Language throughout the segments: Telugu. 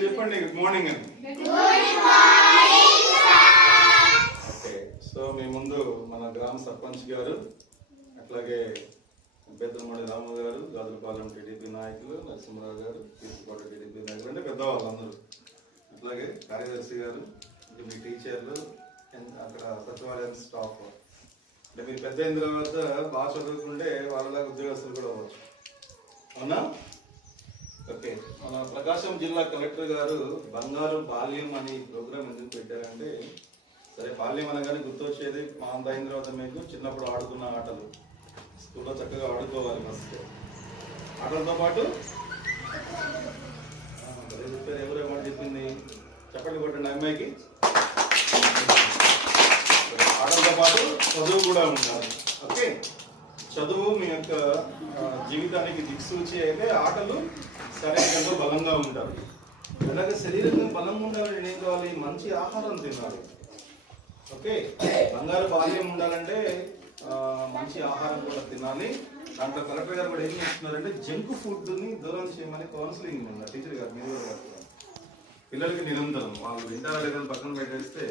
చెప్పండి గుడ్ మార్నింగ్ అని. ఓకే, సో మీ ముందు మన గ్రామ సర్పంచ్ గారు, అట్లాగే పెద్దమూడి రాము గారు, గాజులపాలెం టీడీపీ నాయకులు, నరసింహరావు గారు, తీసుకోట టీడీపీ నాయకులు అంటే పెద్దవాళ్ళందరూ, అట్లాగే కార్యదర్శి గారు, మీ టీచర్లు, అక్కడ సచివాలయం స్టాఫ్. అంటే మీరు పెద్ద అయిన తర్వాత బాగా చదువుకుంటే వాళ్ళలాగా ఉద్యోగస్తులు కూడా అవ్వచ్చు, అవునా? ఓకే, మన ప్రకాశం జిల్లా కలెక్టర్ గారు బంగారు బాల్యం అని ప్రోగ్రామ్ ఎందుకు పెట్టారంటే, సరే బాల్యం అనగానే గుర్తొచ్చేది మా అంత అయిన తర్వాత మీకు చిన్నప్పుడు ఆడుకున్న ఆటలు, స్కూల్లో చక్కగా ఆడుకోవాలి. ఫస్ట్ ఆటలతో పాటు చెప్పారు, ఎవరేమో చెప్పింది చెప్పండి కొట్టండి అమ్మాయికి. ఆటలతో పాటు చదువు కూడా ఉండాలి. ఓకే, చదువు మీ యొక్క జీవితానికి దిక్సూచి అయితే ఆటలు శరీరంలో బలంగా ఉంటారు. అలాగే శరీరంలో బలంగా ఉండాలంటే ఏం కావాలి? మంచి ఆహారం తినాలి. ఓకే, బంగారు బాల్యం ఉండాలంటే మంచి ఆహారం కూడా తినాలి. దాంట్లో కలెక్టర్ గారు కూడా ఏం చేస్తున్నారంటే జంక్ ఫుడ్ని దూరం చేయమని కౌన్సిలింగ్ ఉంది టీచర్ గారు, మీరు గారు పిల్లలకి నిరంతరం వాళ్ళు వింటారా లేదని పక్కన పెట్టేస్తే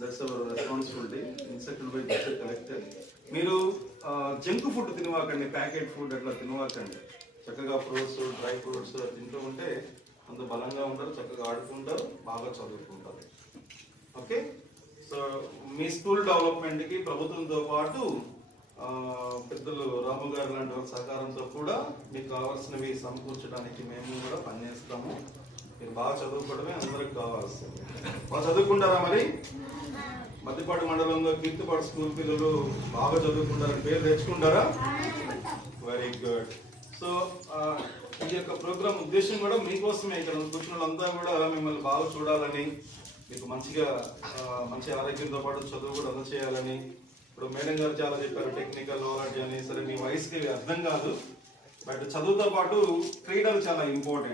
that's our responsibility. Instruction by teacher collector. మీరు జంక్ ఫుడ్ తినవాకండి, ప్యాకెట్ ఫుడ్ అట్లా తినవాకండి. చక్కగా ఫ్రూట్స్, డ్రై ఫ్రూట్స్ తింటూ ఉంటే అంత బలంగా ఉంటారు, చక్కగా ఆడుకుంటారు, బాగా చదువుకుంటారు. ఓకే, సో మీ స్కూల్ డెవలప్మెంట్కి ప్రభుత్వంతో పాటు పెద్దలు రాము గారు లాంటి వారి సహకారంతో కూడా మీకు కావాల్సినవి సమకూర్చడానికి మేము కూడా పనిచేస్తాము. మీరు బాగా చదువుకోవడమే అందరికి కావాల్సింది. బాగా చదువుకుంటారా? మరి మద్దిపాడు మండలంలో కీర్తిపాడు స్కూల్ పిల్లలు బాగా చదువుకుంటారని పేరు తెచ్చుకుంటారా? Very good. సో ఈ యొక్క ప్రోగ్రామ్ ఉద్దేశం కూడా మీకోసమే. ఇక్కడ కూర్చున్న వాళ్ళంతా కూడా మిమ్మల్ని బాగా చూడాలని, మీకు మంచి ఆరోగ్యంతో పాటు చదువు కూడా అందచేయాలని. ఇప్పుడు మేడం గారు చాలా చెప్పారు టెక్నికల్ నాలెడ్జ్ అని. సరే మీ వయసుకి అర్థం కాదు, బట్ చదువుతో పాటు క్రీడలు చాలా ఇంపార్టెంట్.